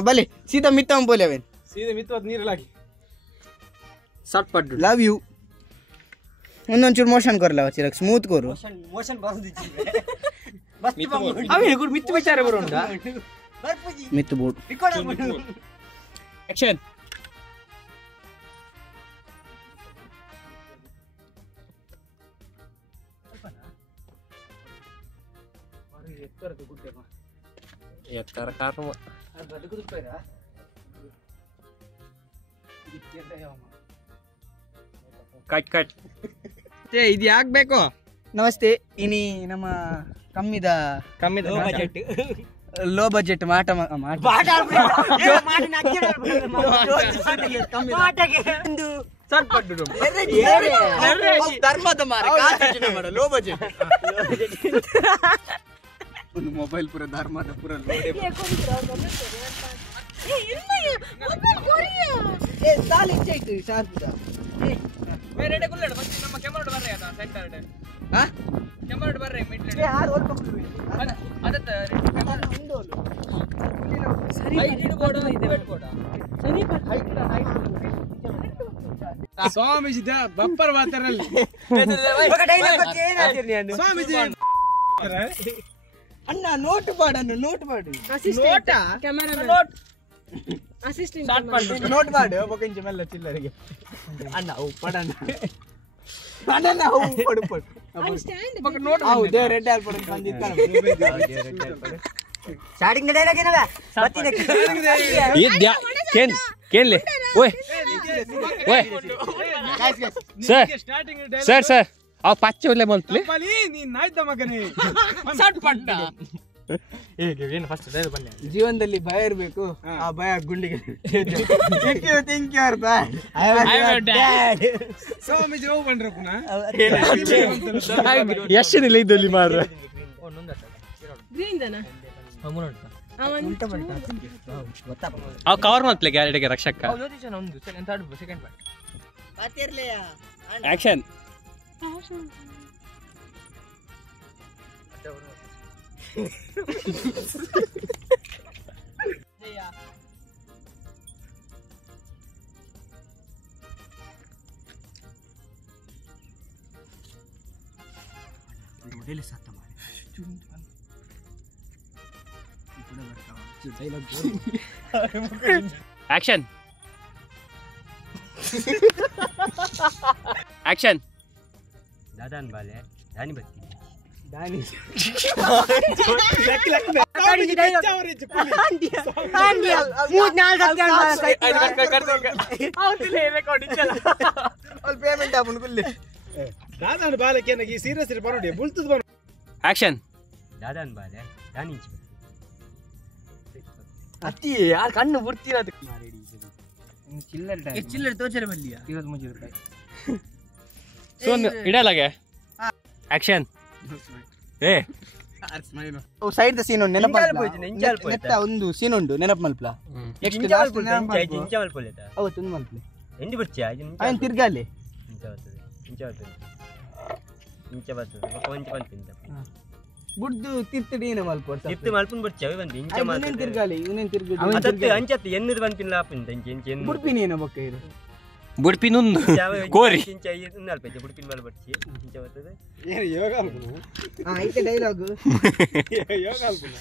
भले सीधा मित्ता बोले सीधे मित्ता ನೀರು लागी शॉर्ट पट लव यू ಒಂದೊಂಚೂರು ಮೋಷನ್ ಕೊರಲ್ಲ ಚಿರಕ್ ಸ್ಮೂತ್ ಕೊರು ಮೋಷನ್ ಬರುದಿಚ್ಚಿ ಬಸ್ ಅವೆ ಗುಡ್ ಮಿತ್ತು ವಿಚಾರ ಬರೋಂಡ ಮಿತ್ತು ಬೋರ್ಡ್ ಆಕ್ಷನ್ ಎತ್ತರ ಕಾರು ಕಟ್ ಕಟ್ ಇದು ಯಾಕೆ ಬೇಕು ನಮಸ್ತೆ ಇನಿ ನಮ್ಮ ಕಮ್ಮಿದ ಲೋ ಬಜೆಟ್ ಮಾಟ ಧರ್ಮದ ಲೋ ಬಜೆಟ್ ಒಂದು ಮೊಬೈಲ್ ಪೂರ ಧರ್ಮದ ಪೂರ ಸ್ವಾಮೀಜಿ ಬಪ್ಪರ್ ಮಾತಾರಲ್ಲಿ ಸ್ವಾಮೀಜಿ ಅಣ್ಣ ನೋಟ್ ಪಾಡನ್ನು ನೋಟ್ ಪಾಡು ನೋಟ್ ಪಾಡು ಕೊಂಚ ಮೆಲ್ಲ ಚಿಲ್ಲರಿಗೆ ಅಣ್ಣ ಅವು ಪಡಣ್ಣ ಅಣ್ಣ ಅವು ಪಡು ಪಡು ಹೌದು ರೆಡ್ ಆಲ್ ಪಡು ಬಂದಿರ್ತಾರೆ ಸ್ಟಾರ್ಟಿಂಗ್ ಡೈಲಾಗ್ ಏನವ ಕೇನ್ ಕೇನ್ಲೆ ಓಯ್ ಓಯ್ ಸರ್ ಸರ್ ಸರ್ ಅವ ಪಚ್ಚೆ ಒಳ್ಳೆ ಮಂತ್ಲಿ ನೀನ್ ನಾಯ್ತ ಮಗನೇ ಸಟ್ ಪಟ್ಟ ಏನು ಫಸ್ಟ್ ಡೈಲಾಗ್ ಬನ್ನಿ ಜೀವನದಲ್ಲಿ ಭಯ ಇರಬೇಕು ಆ ಭಯ ಗುಂಡಿಗೆ ಥ್ಯಾಂಕ್ ಯು ಬ್ಯಾಡ್ ಸ್ವಾಮೀಜಿ ಹೋಗಿ ಬಂದ್ರ ಪುನಃ ಎಷ್ಟಿಲ್ಲ ಇದ್ದಲ್ಲಿ ಮಾರ್ರೆ ಅವ್ ಕವರ್ ಮಾಡ್ಲಿ ಗ್ಯಾರೆಟಿಗೆ ರಕ್ಷಕ ಆಕ್ಷನ್ ಆಕ್ಷನ್ ಆಕ್ಷನ್ ದಾದಾನ್ ಬಾಲೆ ದಾನಿ ಬತ್ತಿ ದಾನಿ ಪೇಮೆಂಟ್ ಆಪನ್ ಕುಲ್ಲಿ ದಾದಾನ್ ಬಾಲಕ್ಕೆ ನನಗೆ ಸೀರಿಯಸ್ ಬರೋಡಿ ಬುಲ್ತದ ಬರೋ ಆಕ್ಷನ್ ದಾದಾನ್ ಬಾಲೆ ದಾನಿ ಅತ್ತಿ ಆ ಕಣ್ಣು ಬುರ್ತಿರೋದು ಚಿಲ್ಲರ್ ಚಿಲ್ಲರ್ ತೋಚರೆ ಬಲ್ಲಿಯಾ 25 ರೂಪಾಯಿ ಸೊ ಇಡಲಾಗೆ ಆಕ್ಷನ್ ಏ ಸೈಡ್ ದ ಸೀನ್ ಉಂಟು ನೆನಪ ಒಂದು ಸೀನ್ ಉಂಟು ನೆನಪು ಮಲ್ಪಲ ನೆಕ್ಸ್ಟ್ ಲಾಸ್ಟ್ ಹೌದು ಒಂದು ಮಲ್ಪಲೆ ಎಂಡಿ ಬರ್ತೀಯಾ ಅವನು ತಿರ್ಗಾಲಿ ಬುಡ್ದು ತಿರ್ತಡಿ ಏನ ಮಲ್ಪೋಡ್ ತಿರ್ತಿ ಮಲ್ಪನ್ ಬರ್ತೀಯ ಬಂದು ಇಂಚ ಇವನೇನ್ ತಿರ್ಗಾಲಿ ಇವನೇನ್ ತಿರ್ಗುದು ಅದತ್ತೆ ಅಂಚತ್ತೆ ಎನ್ನದು ಬಂತಿಲ್ಲ ಅಪ್ಪಿಂದ ಇಂಚ ಬುಡ್ಪಿನಿ ಏನ ಬೊಕ್ಕ ಇರು ಬುಡ್ಪಿನುಂದು ಕೋರಿ ಇಂಚ ಇನ್ನಲ್ಪೈತೆ ಬುಡ್ಪಿನ ಮೇಲೆ ಬರ್ತೀಯ ಇಂಚ ಬರ್ತದೆ ಏನು ಯೋಗ ಅಲ್ಪನ ಐತೆ ಡೈಲಾಗ್ ಯೋಗ ಅಲ್ಪನ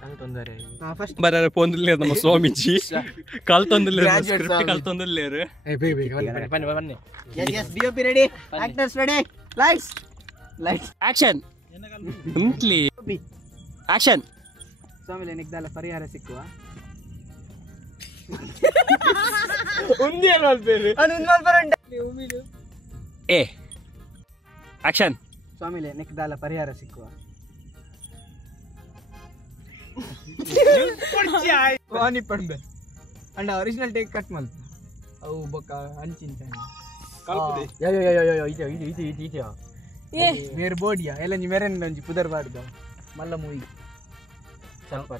ನಾನು ತೊಂದರೆ ಫಸ್ಟ್ ಬರ ಪೊಂದಲ್ಲೇರು ನಮ್ಮ ಸ್ವಾಮೀಜಿ ಕಲ್ತೊಂದಲ್ಲೇರು ಸ್ಕ್ರಿಪ್ಟ್ ಕಲ್ತೊಂದಲ್ಲೇರು ಬನ್ನಿ yes DOP ready actors ready lights lights action ಉಂಟ್ಲಿ ಆಕ್ಷನ್ ಸ್ವಾಮಿಲೆ ನಿಗ್ದಾಲ ಪರಿಹಾರ ಸಿಕ್ಕುವ ಉಂದಿ ಅಲ್ಲ ಅಲ್ಪೇರಿ ಏ ಆಕ್ಷನ್ ಸ್ವಾಮಿಲೆ ನಿಗ್ದಾಲ ಪರಿಹಾರ ಸಿಕ್ಕುವ ವಾನಿ ಪಂಡೆ ಅಂಡ ಒರಿಜಿನಲ್ ಟೇಕ್ ಕಟ್ ಮಲ್ತ ಅವು ಬೊಕ್ಕ ಅಂಚಿಂತ ಕಲ್ಪದೆ ಇದು ಮೇರ್ ಬೋಡಿಯಾ ಎಲ್ಲ ನೀ ಮೇರೆ ಒಂಜಿ ಪುದರ್ ಬಾಡ್ದ ಮಲ್ಲ ಮೂವಿ ಸ್ವಲ್ಪ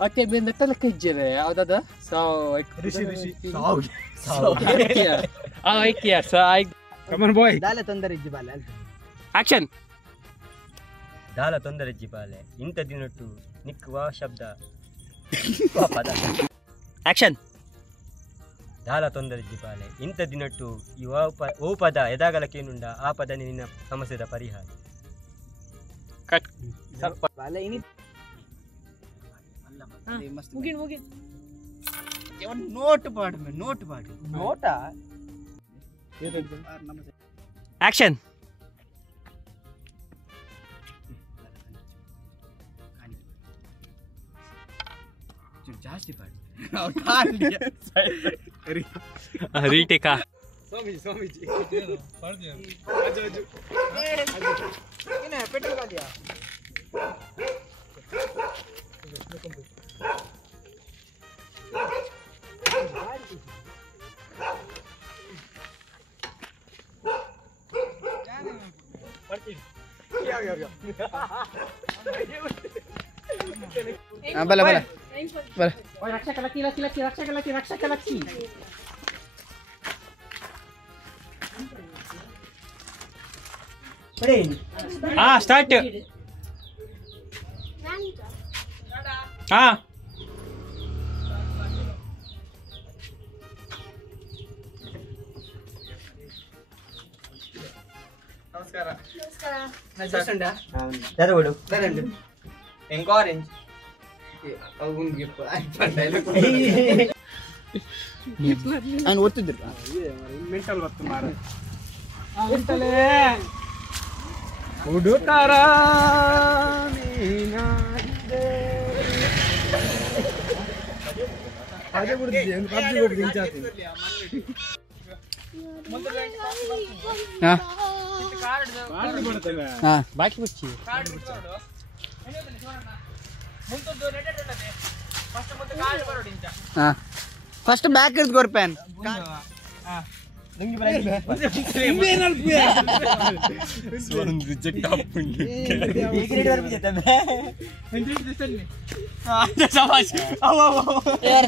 ಅಟ್ಟೆ ಬೆಂದ ತಲಕ ಇಜ್ಜರೆ ಯಾವ್ದದ ರಿಷಿ ರಿಷಿ ಐಕ್ಯ ಸಾಯ್ ಕಮನ್ ಬಾಯ್ ದಾಲೆ ತೊಂದರೆ ಇಜ್ಜಿ ಬಾಲೆ ಅಲ್ಪ ಆಕ್ಷನ್ ದಾಲ ತೊಂದರೆ ಜಿಪಾಲೆ ಇಂಥ ದಿನಟ್ಟು ನಿಕ್ಕುವ ಶಬ್ದ ಪದ ಆಕ್ಷನ್. ದಾಲ ತೊಂದರೆ ಜಿಪಾಲೆ ಇಂಥ ದಿನಟ್ಟು ಓ ಪದ ಎದಾಗಲಕ್ಕೇನುಂಡ ಆ ಪದ ನಿನ್ನ ಸಮಸ್ಯೆದ ಪರಿಹಾರ. ಕಟ್. ನೋಟ್ ಪಾಡು ನೋಟ್ ಪಾಡು ನೋಟಾ ಆಕ್ಷನ್. ಜಾಸ್ತಿ ಪಾಡು ರೀಟೇಕಾ ಪೆಟ್ರೋಲ್ ಖಾಲಿಯಾ? ಬಲ ಬಲ ಬಲ. ರಕ್ಷಕ ಲಕ್ಕಿ ಲಕ್ಕಿ ಲಕ್ಕಿ ರಕ್ಷಕ ಲಕ್ಕಿ ರಕ್ಷಕ ಲಕ್ಕಿ. ಹಾ ಸ್ಟಾರ್ಟ್. ಹಾ ನಮಸ್ಕಾರ. ತೆರವಡು ಹೆಂಗ್ ಆರೆಂಜ್ ನಾನು ಓದ್ತಿದ್ದೆ ಮೆಂಟಲ್ ಬರ್ತು ಮಾರ ಹುಡುತಾರ ಅದೇ ಬಿಡ್ತಿದ್ದೆ ಒಂದು ಪಬ್ಜಿ ಕೊಡ್ತೀನಿ ಬಾಕಿ ಬಿಚ್ಚಿ ಫಸ್ಟ್ ಬ್ಯಾಕ್ ಇರ್ದು ಗೊರ್ಪೇನ್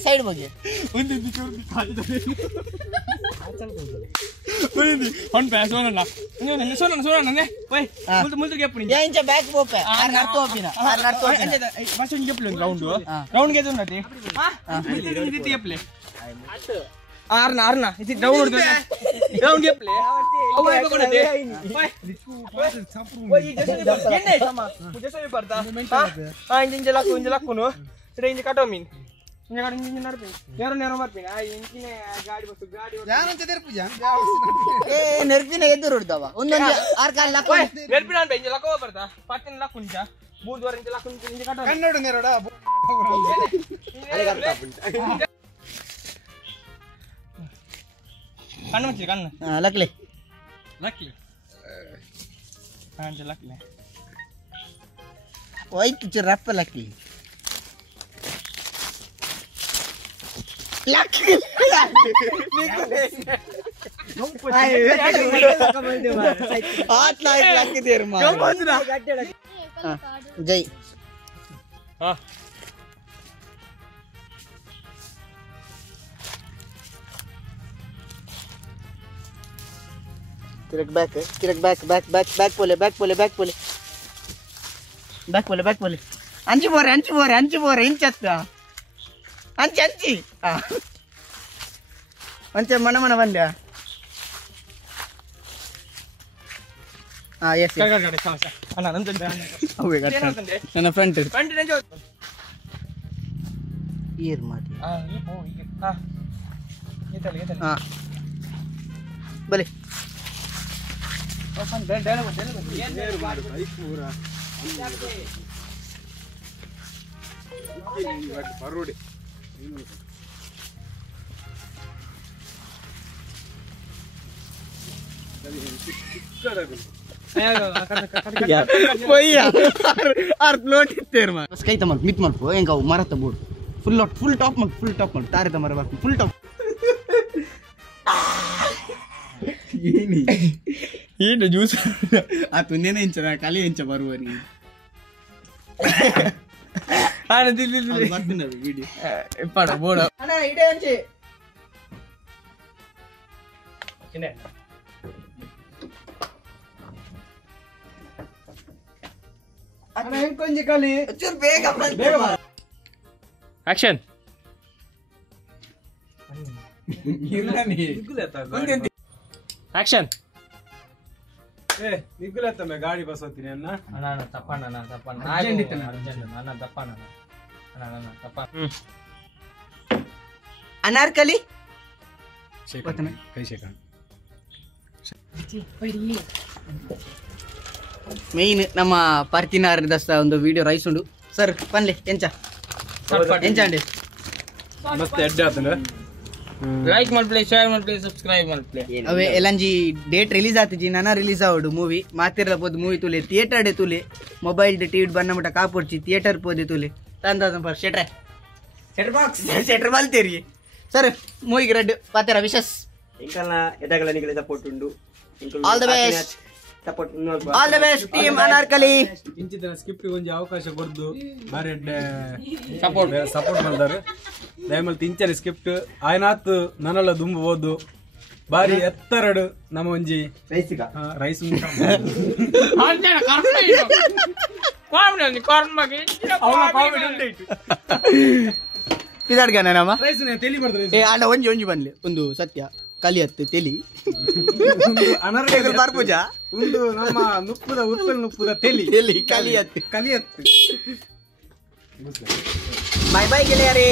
ಸೈಡ್ ಬಗ್ಗೆ Arna, is it down? Down get play. Oh, I'm going to do. I'm in the Lacuno, range the Catamin. You're never been. I guide was to guide you. Nervina Edurudava. Arca Laco, Nervina Benjalaco, Patin Lacunja, Budwar in the Lacun in the Catamin. ಕಣ್ಣು ಮುಚ್ಚಿ ಕಣ್ಣು luckily luckily ಹಾಂ luckily ಹೋಯ್ತು ಚಿರಪ್ಪ luckily luckily ಜೈ ಹಾಂ Kirak back pole. Back pole. Anchi bore, inchatta. Anchi. Anchi mana vanda. Yes. Anna, Nana front. Ear mati. Bale. Sky tamal mit malpo enga marata board full top mal tare tamara barku full top ಏನು juice ಆ ತುಂದೇನೆ ಇಂಚನ ಖಾಲಿ ಇಂಚ ಬರುವರಿ ಬರ್ತೀನಿ video ಪಡ ಬೋಡ ಅಣ್ಣ ಇಡೆ ಅಂಚೆ ಚಿನ್ನೆ ಕೊಂಚ ಕಲಿ ಚೂರು ಬೇಗ ಆಕ್ಷನ್. ಆಕ್ಷನ್. ಗಾಡಿ ಬಸ್ ಹೋಗ್ತೀನಿ ಅಣ್ಣ. ಅನಾರ್ಕಲಿ ಕೈ ಶೇಖರ್ మెయిన్ ನಮ್ಮ ಪಾರ್ತಿನಾರ್ ದಸ್ತ ಒಂದು ವಿಡಿಯೋ ರೈಸ್ ಉಂಡು ಸರ್ ಪನ್ಲೆ ಎಂಚ ಅಂಡಿ ಮಸ್ತ್ ಎಡ್ಡೆ ಆತನ. ಲೈಕ್ ಮಾಡ್ಪ್ಲೇ, ಶೇರ್ ಮಾಡ್ಪ್ಲೇ, ಸಬ್ಸ್ಕ್ರೈಬ್ ಮಾಡ್ಪ್ಲೇ. ಅವೇ ಎಲ್ಲಂಜಿ ಡೇಟ್ ರಿಲೀಸ್ ಆತಿಜಿ ನನ ರಿಲೀಸ್ ಆವಡು ಮೂವಿ ಮಾತಿರ್ಲ ಪೋದು ಮೂವಿ ತುಲೆ ಥಿಯೇಟರ್ ಡೆ ತುಲೆ ಮೊಬೈಲ್ ಡೆ ಟಿವಿ ಬನ್ನ ಮಟ ಕಾಪುರ್ಚಿ ಥಿಯೇಟರ್ ಪೋದೆ ತುಲೆ ತಂದ ಪರ್ ಶೆಟ್ರ್ ಬಾಕ್ಸ್ ಶೆಟ್ರ್ ಮಲ್ತೇರಿ ಸರ್ ಮೂವಿಗೆ ರೆಡ್ ಪಾತೆರ ವಿಶಸ್ ಇಂಕಲ್ನ ಎದಗಲ ನಿಗಲ ಸಪೋರ್ಟ್ ಉಂಡು. All the best support all the best team Anarkali. ಇಂಚಿನ ಸ್ಕ್ರಿಪ್ಟ್ ಒಂಜಿ ಅವಕಾಶ ಕೊಡ್ದು ಬಾರಿ ಎಡ್ಡೆ ಸಪೋರ್ಟ್ ಮಾಡ್ತಾರೆ. ದಯಮಲ್ತಿ ಇಂಚನ ಸ್ಕ್ರಿಪ್ಟ್ ಆಯ್ನಾತ್ ನನಲ್ಲ ದುಂಬಬಹುದು ಬಾರಿ ಎತ್ತರಡು ನಮ್ಮ ಒಂಜಿ ರೈಸ್ ಪಿದಾಡ್ಗಾನ ನಮ್ಮ ರೈಸ್ ತೆಲಿ ಬರ್ತದೆ. ಏ ಅಣ್ಣ ಒಂಜಿ ಬನ್ಲಿ ಒಂದು ಸತ್ಯ ಕಲಿಯತ್ತೆ ತೆಲಿ ಬರ್ಪೂಜ ಒಂದು ನಮ್ಮ ನುಪ್ಪುದ ಉಪ್ಪಲ್ ನುಪ್ಪುದ ತೆಲಿ ತೆಲಿ ಕಲಿಯತ್ತೆ ಕಲಿಯತ್ತೆ. ಬಾಯ್ ಬಾಯ್ ಗೆಳೆಯರೇ.